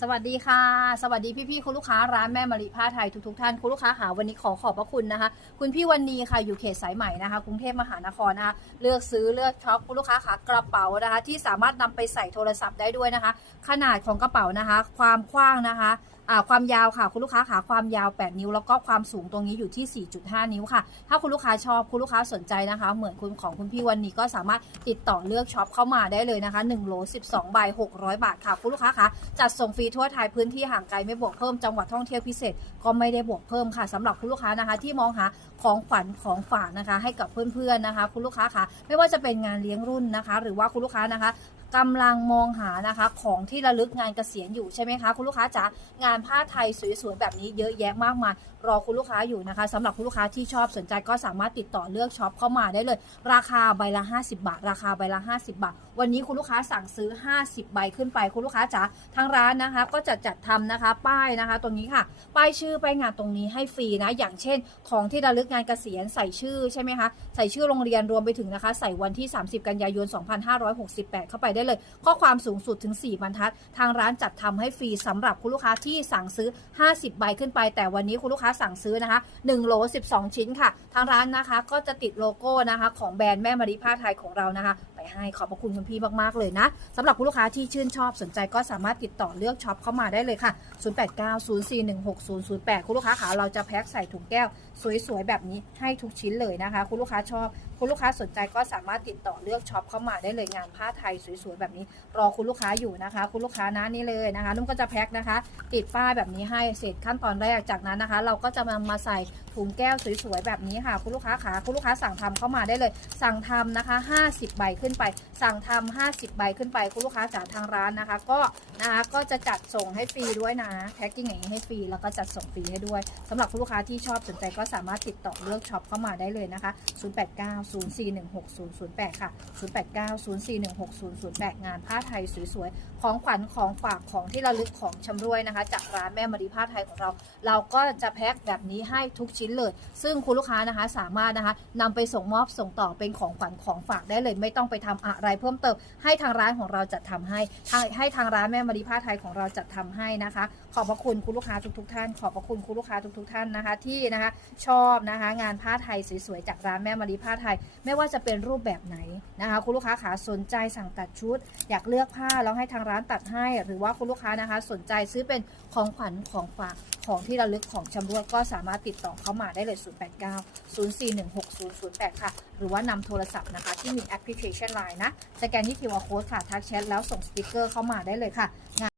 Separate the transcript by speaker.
Speaker 1: สวัสดีค่ะ สวัสดีพี่ๆคุณลูกค้าร้านแม่มาริผ้าไทยทุกๆท่านคุณลูกค้าหาวันนี้ขอขอบพระคุณนะคะ คุณพี่วันนี้ค่ะอยู่เขตสายใหม่นะคะกรุงเทพมหานครนะคะเลือกซื้อเลือกช็อปคุณลูกค้าขากระเป๋านะคะ ที่สามารถนำไปใส่โทรศัพท์ได้ด้วยนะคะ ขนาดของกระเป๋านะคะ ความกว้างนะคะความยาวค่ะคุณลูกค้าขาความยาว 8 นิ้ว แล้วก็ความสูงตรงนี้อยู่ที่ 4.5 นิ้วค่ะ ถ้าคุณลูกค้าชอบคุณลูกค้าสนใจนะคะ เหมือนคุณของคุณพี่วันนี้ก็สามารถติดต่อเลือกช็อปเข้ามาได้เลยนะคะ1โหล12ใบ600 บาทค่ะคุณลูกค้าคะจัดส่งฟรีทั่วไทยพื้นที่ห่างไกลไม่บวกเพิ่มจังหวัดท่องเที่ยวพิเศษก็ไม่ได้บวกเพิ่มค่ะสำหรับคุณลูกค้านะคะ ที่มองหาของขวัญของฝากนะคะ ให้กับเพื่อนๆนะคะ คุณลูกค้าคะไม่ว่าจะเป็นงานเลี้ยงรุ่นนะคะ หรือว่าคุณลูกค้านะคะ กำลังมองหานะคะของที่ระลึกงานเกษียณอยู่ใช่ไหมคะคุณลูกค้าจ๋างานผ้าไทยสวยๆแบบนี้เยอะแยะมากมายรอคุณลูกค้าอยู่นะคะสำหรับคุณลูกค้าที่ชอบสนใจก็สามารถติดต่อเลือกช็อปเข้ามาได้เลย ราคาใบละ 50 บาท ราคาใบละ 50 บาท วันนี้คุณลูกค้าสั่งซื้อ 50 ใบขึ้นไปคุณลูกค้าจ๋าทางร้านนะคะ ก็จะจัดทำนะคะ ป้ายนะคะ ตรงนี้ค่ะ ป้ายชื่อป้ายงานตรงนี้ให้ฟรีนะ อย่างเช่น ของที่ระลึกงานเกษียณใส่ชื่อใช่ไหมคะใส่ชื่อโรงเรียนรวมไปถึงนะคะ ใส่วันที่ 30 กันยายน 2568 เข้าไปได้เลย ข้อความสูงสุดถึง 4 บรรทัด ทางร้านจัดทำให้ฟรีสำหรับคุณลูกค้าที่สั่งซื้อ 50 ใบขึ้นไป แต่วันนี้คุณลูกค้าสั่งซื้อนะคะ1โหล 12 ชิ้นค่ะ ทางร้านนะคะก็จะติดโลโก้นะคะของแบรนด์แม่มาริผ้าไทยของเรานะคะ ให้ขอบพระคุณคุณพี่มากๆเลยนะสำหรับคุณลูกค้าที่ชื่นชอบสนใจก็สามารถติดต่อเลือกช็อปเข้ามาได้เลยค่ะ 0890416008 คุณลูกค้าขาเราจะแพ็คใส่ถุงแก้ว สวยๆ แบบนี้ให้ทุกชิ้นเลยนะคะ คุณลูกค้าชอบ คุณลูกค้าสนใจก็สามารถติดต่อเลือกช็อปเข้ามาได้เลยงานผ้าไทยสวยๆแบบนี้ รอคุณลูกค้าอยู่นะคะ คุณลูกค้านะนี่เลยนะคะ นุ่มก็จะแพ็คนะคะ ติดป้ายแบบนี้ให้เสร็จขั้นตอนแรกจากนั้นนะคะ เราก็จะมามาใส่ถุงแก้วสวยๆแบบนี้ค่ะ คุณลูกค้าขาคุณลูกค้าสั่งทำเข้ามาได้เลย สั่งทำนะคะ 50 ใบขึ้นไป สั่งทำ50 ใบขึ้นไปคุณลูกค้าจากทางร้านนะคะ ก็นะคะก็จะจัดส่งให้ฟรีด้วยนะแพ็คกิ้งอย่างนี้ให้ฟรีแล้วก็จัดส่งฟรีให้ด้วยสำหรับคุณลูกค้าที่ชอบสนใจก็สามารถติดต่อเลือกช็อปเข้ามาได้เลยนะคะ 0890416008 ค่ะ 0890416008 งานผ้าไทยสวยๆ ของขวัญของฝากของที่ระลึกของชำร่วยนะคะ จากร้านแม่มารีผ้าไทยของเรา เราก็จะแพ็คแบบนี้ให้ทุกชิ้นเลย ซึ่งคุณลูกค้านะคะสามารถนะคะนำไปส่งมอบส่งต่อเป็นของขวัญของฝากได้เลยไม่ต้องไปทำอะไรเพิ่มเติมให้ทางร้านของเราจัดทำให้ให้ให้ทางร้านแม่มารีผ้าไทยของเราจัดทำให้นะคะ ขอบพระคุณคุณลูกค้าทุกๆท่าน ขอบพระคุณคุณลูกค้าทุกๆท่านนะคะ ที่นะคะชอบนะคะงานผ้าไทยสวยๆจากร้านแม่มารีผ้าไทย ไม่ว่าจะเป็นรูปแบบไหนนะคะคุณลูกค้าขาสนใจสั่งตัดชุด อยากเลือกผ้าแล้วให้ทางร้านตัดให้ หรือว่าคุณลูกค้านะคะ สนใจซื้อเป็นของขวัญของฝากของที่ระลึกของชำร่วยก็สามารถติดต่อเข้ามาได้เลย 089 0416008 ค่ะ หรือว่านำโทรศัพท์นะคะ ที่มีแอปพลิเคชันไลน์นะ สแกนที่ QR Code ค่ะ ทักแชทแล้วส่งสติกเกอร์เข้ามาได้เลยค่ะ